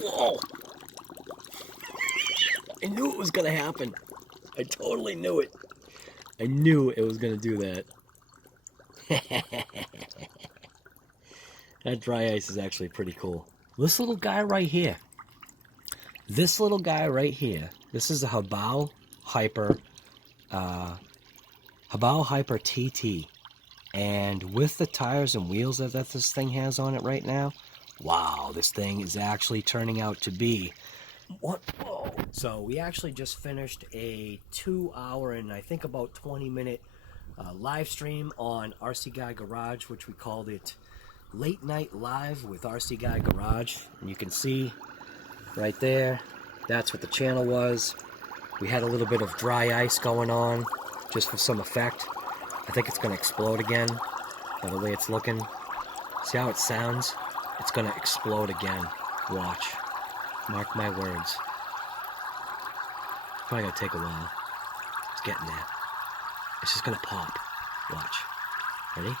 Whoa! I knew it was gonna happen. I totally knew it. I knew it was gonna do that. That dry ice is actually pretty cool. This little guy right here. This little guy right here. This is a Hobao Hyper TT. And with the tires and wheels that this thing has on it right now, wow, this thing is actually turning out to be what? Whoa. So we actually just finished a 2-hour and I think about 20-minute live stream on RC Guy Garage, which we called it Late Night Live with RC Guy Garage. And you can see right there, that's what the channel was. We had a little bit of dry ice going on just for some effect. I think it's going to explode again by the way it's looking. See how it sounds? It's going to explode again. Watch. Mark my words. Probably going to take a while. It's getting there. It's just going to pop. Watch. Ready?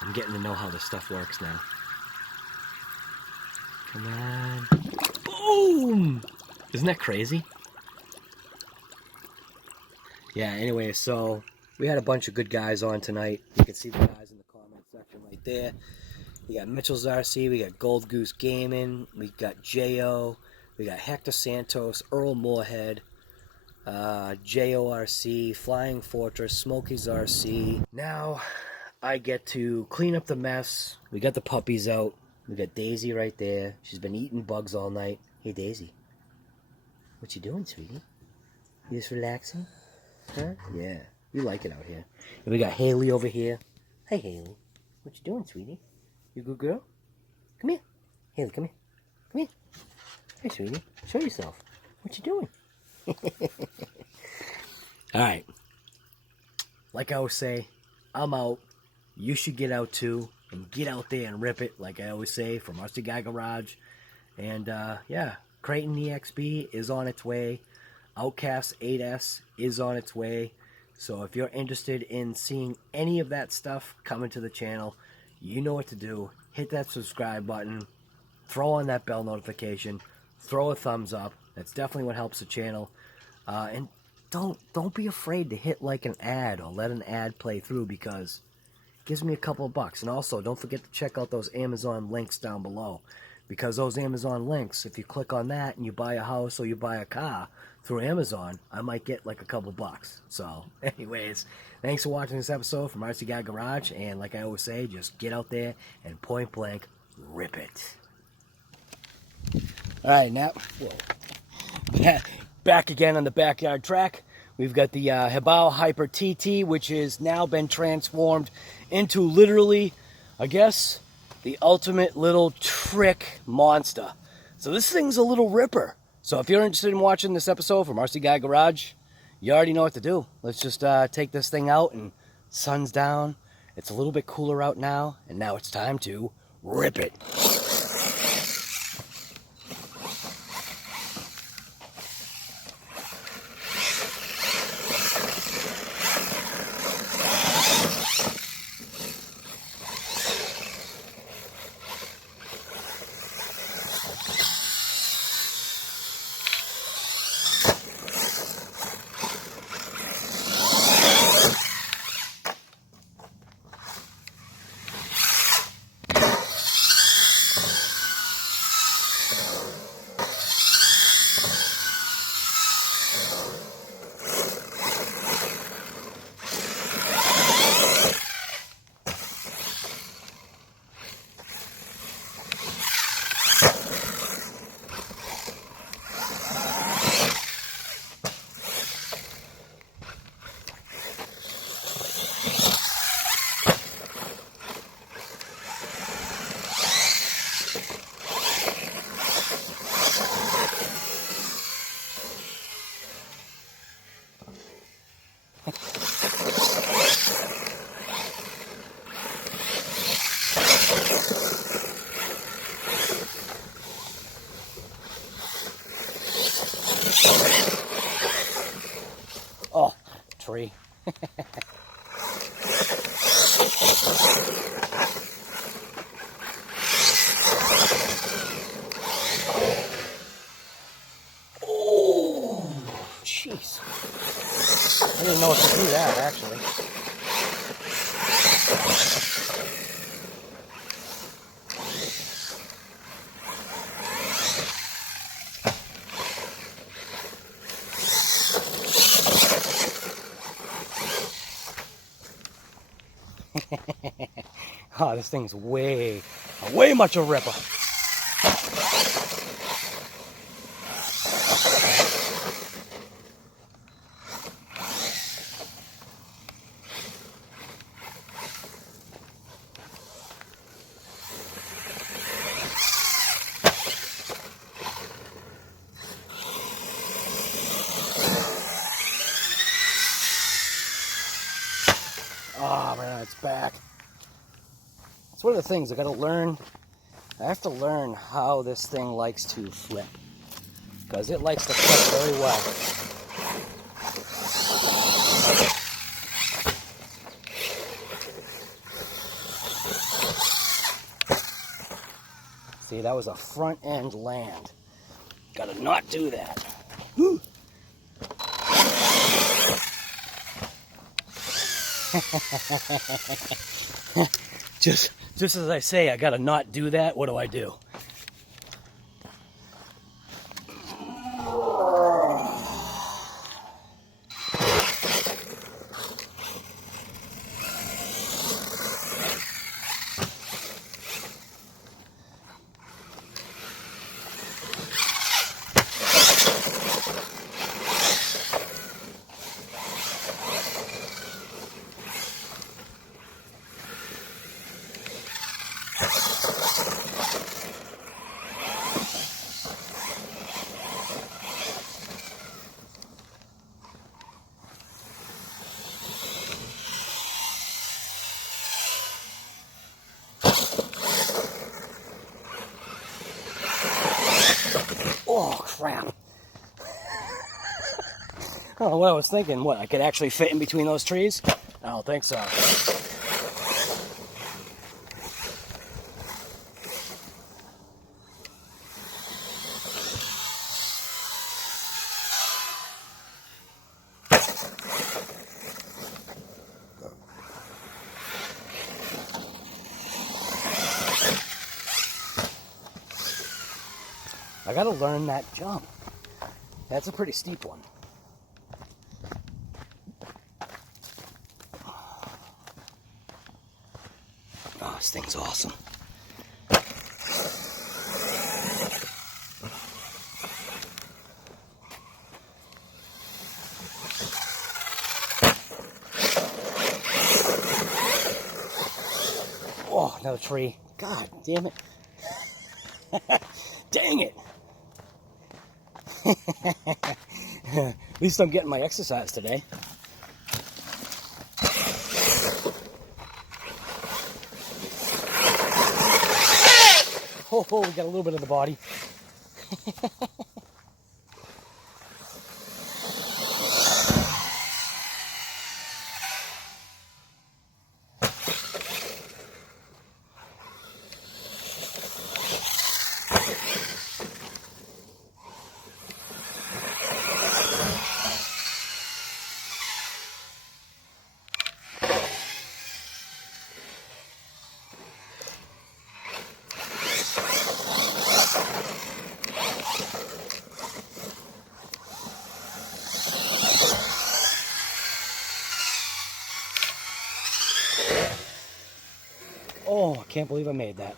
I'm getting to know how this stuff works now. Come on. Boom! Isn't that crazy? Yeah, anyway, so we had a bunch of good guys on tonight. You can see the guys in the comment section right there. We got Mitchell's RC, we got Gold Goose Gaming, we got J.O., we got Hector Santos, Earl Moorhead, JORC, Flying Fortress, Smokey's RC. Now I get to clean up the mess. We got the puppies out. We got Daisy right there. She's been eating bugs all night. Hey, Daisy. What you doing, sweetie? You just relaxing? Huh? Yeah. You like it out here. And we got Haley over here. Hey, Haley. What you doing, sweetie? You a good girl? Come here. Haley, come here. Come here. Hey, sweetie. Show yourself. What you doing? Alright. Like I always say, I'm out. You should get out too. And get out there and rip it, like I always say, from RC Guy Garage. And, yeah, Creighton EXB is on its way. Outcast 8S is on its way. So if you're interested in seeing any of that stuff coming to the channel, you know what to do. Hit that subscribe button. Throw on that bell notification. Throw a thumbs up. That's definitely what helps the channel. And don't be afraid to hit like an ad or let an ad play through, because gives me a couple of bucks. And also, don't forget to check out those Amazon links down below, because those Amazon links, if you click on that and you buy a house or you buy a car through Amazon, I might get like a couple bucks. So anyways, thanks for watching this episode from RC Guy Garage, and like I always say, just get out there and point blank rip it. Alright, now back again on the backyard track. We've got the Hobao Hyper TT, which has now been transformed into literally, I guess, the ultimate little trick monster. So this thing's a little ripper. So if you're interested in watching this episode from RC Guy Garage, you already know what to do. Let's just take this thing out, and sun's down. It's a little bit cooler out now, and now it's time to rip it. Oh, tree. know if to do that, actually. Oh, this thing's way much a ripper. Oh man, it's back. It's one of the things I gotta learn. I have to learn how this thing likes to flip, because it likes to flip very well. See, that was a front end land. Gotta not do that. Woo. Just as I say, I gotta not do that. What do I do? Oh, crap. Oh, what I was thinking, what, I could actually fit in between those trees? I don't think so. I gotta learn that jump. That's a pretty steep one. Oh, this thing's awesome. Oh, another tree. God damn it. Dang it. At least I'm getting my exercise today. Oh, we got a little bit of the body. Oh, I can't believe I made that.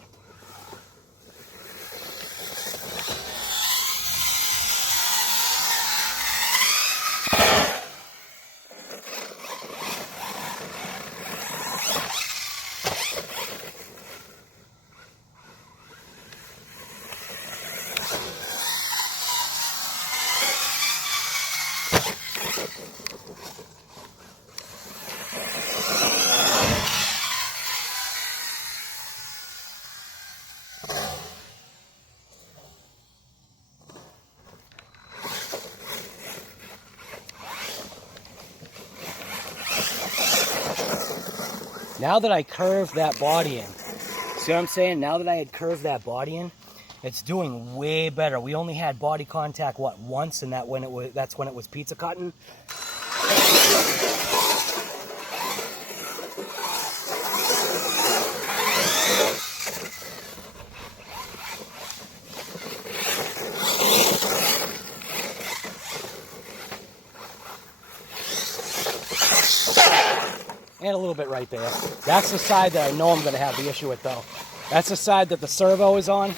Now that I curved that body in, see what I'm saying? Now that I had curved that body in, it's doing way better. We only had body contact, what, once, and that's when it was pizza cutting. little bit right there. That's the side that I know I'm going to have the issue with, though. That's the side that the servo is on.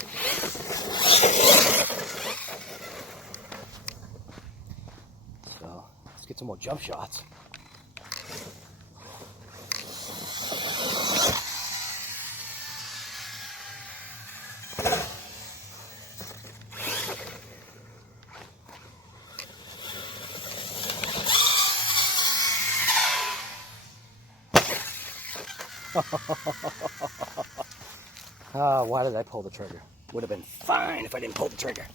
So let's get some more jump shots. Why did I pull the trigger? Would have been fine if I didn't pull the trigger.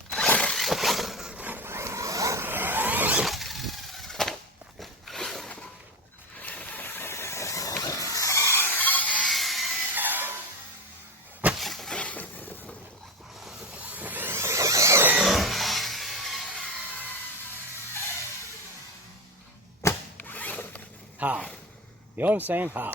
How? You know what I'm saying? How?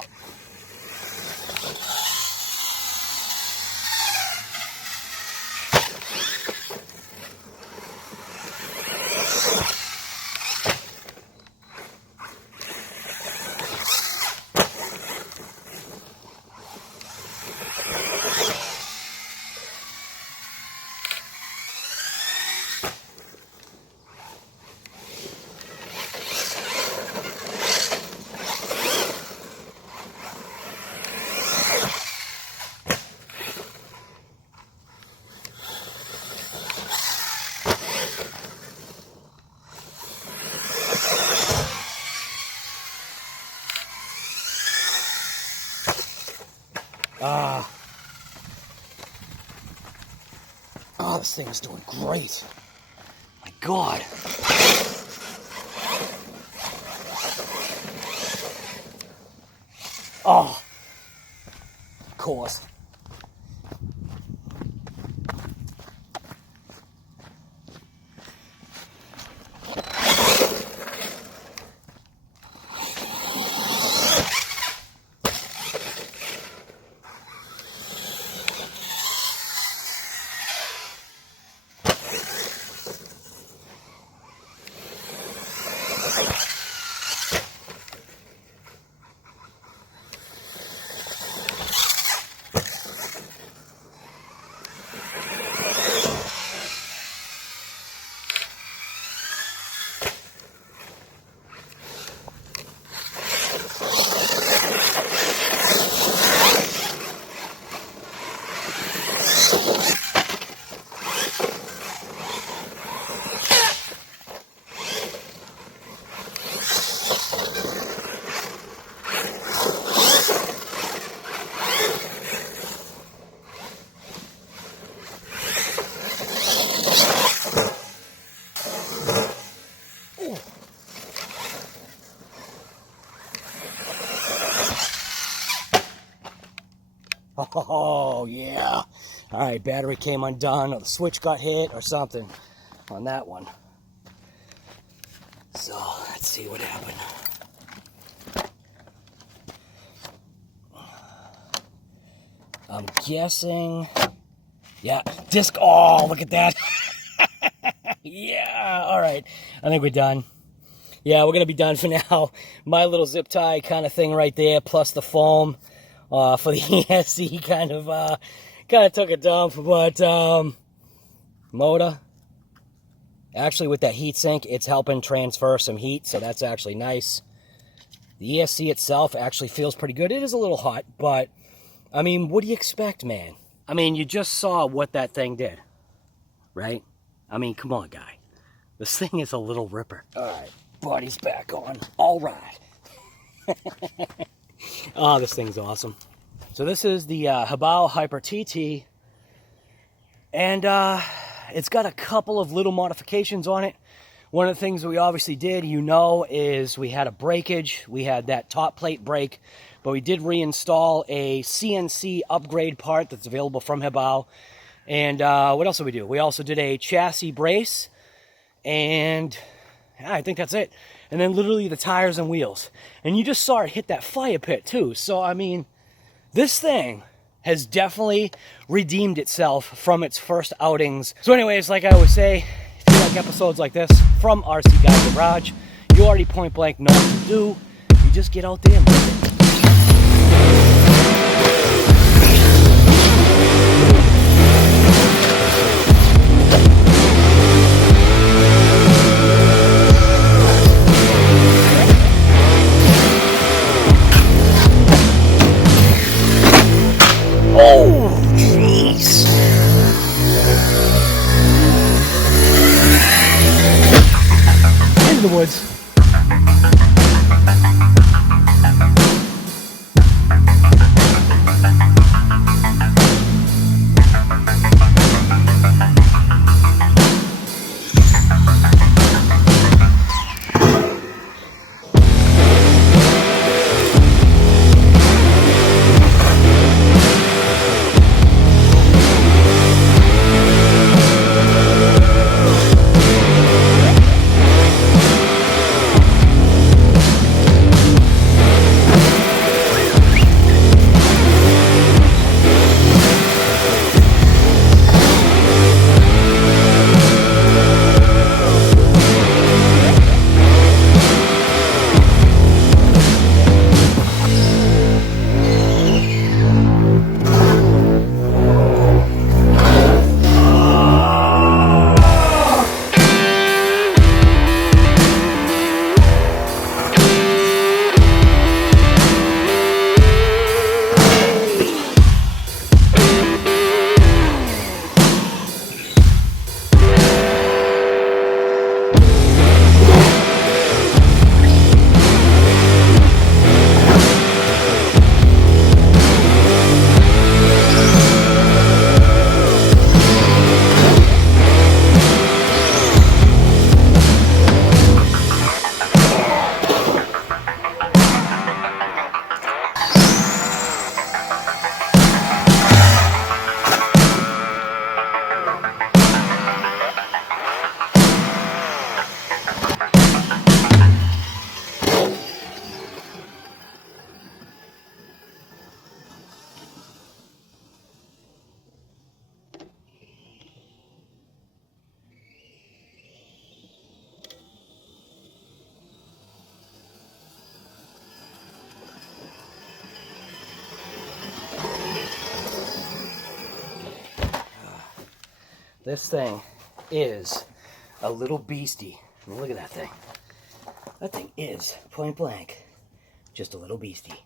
Oh, this thing is doing great. My God. Oh, of course. Oh, yeah. All right, battery came undone, or the switch got hit, or something on that one. So, let's see what happened. I'm guessing... Yeah, disc... Oh, look at that. Yeah, all right. I think we're done. Yeah, we're going to be done for now. My little zip tie kind of thing right there, plus the foam for the ESC kind of took a dump. But motor, actually with that heat sink, it's helping transfer some heat, so that's actually nice. The ESC itself actually feels pretty good. It is a little hot, but I mean, what do you expect, man? I mean, you just saw what that thing did, right? I mean, come on, guy. This thing is a little ripper. All right, body's back on. All right. Oh, this thing's awesome. So this is the Hobao Hyper TT, and it's got a couple of little modifications on it. One of the things we obviously did, you know, is we had a breakage. We had that top plate break, but we did reinstall a CNC upgrade part that's available from Hobao. And what else did we do? We also did a chassis brace, and yeah, I think that's it. And then literally the tires and wheels. And you just saw it hit that fire pit too. So, I mean, this thing has definitely redeemed itself from its first outings. So anyways, like I always say, if you like episodes like this from RC Guy Garage, you already point blank know what to do. You just get out there and live it. Oh, jeez. Into the woods. This thing is a little beastie. I mean, look at that thing. That thing is, point blank, just a little beastie.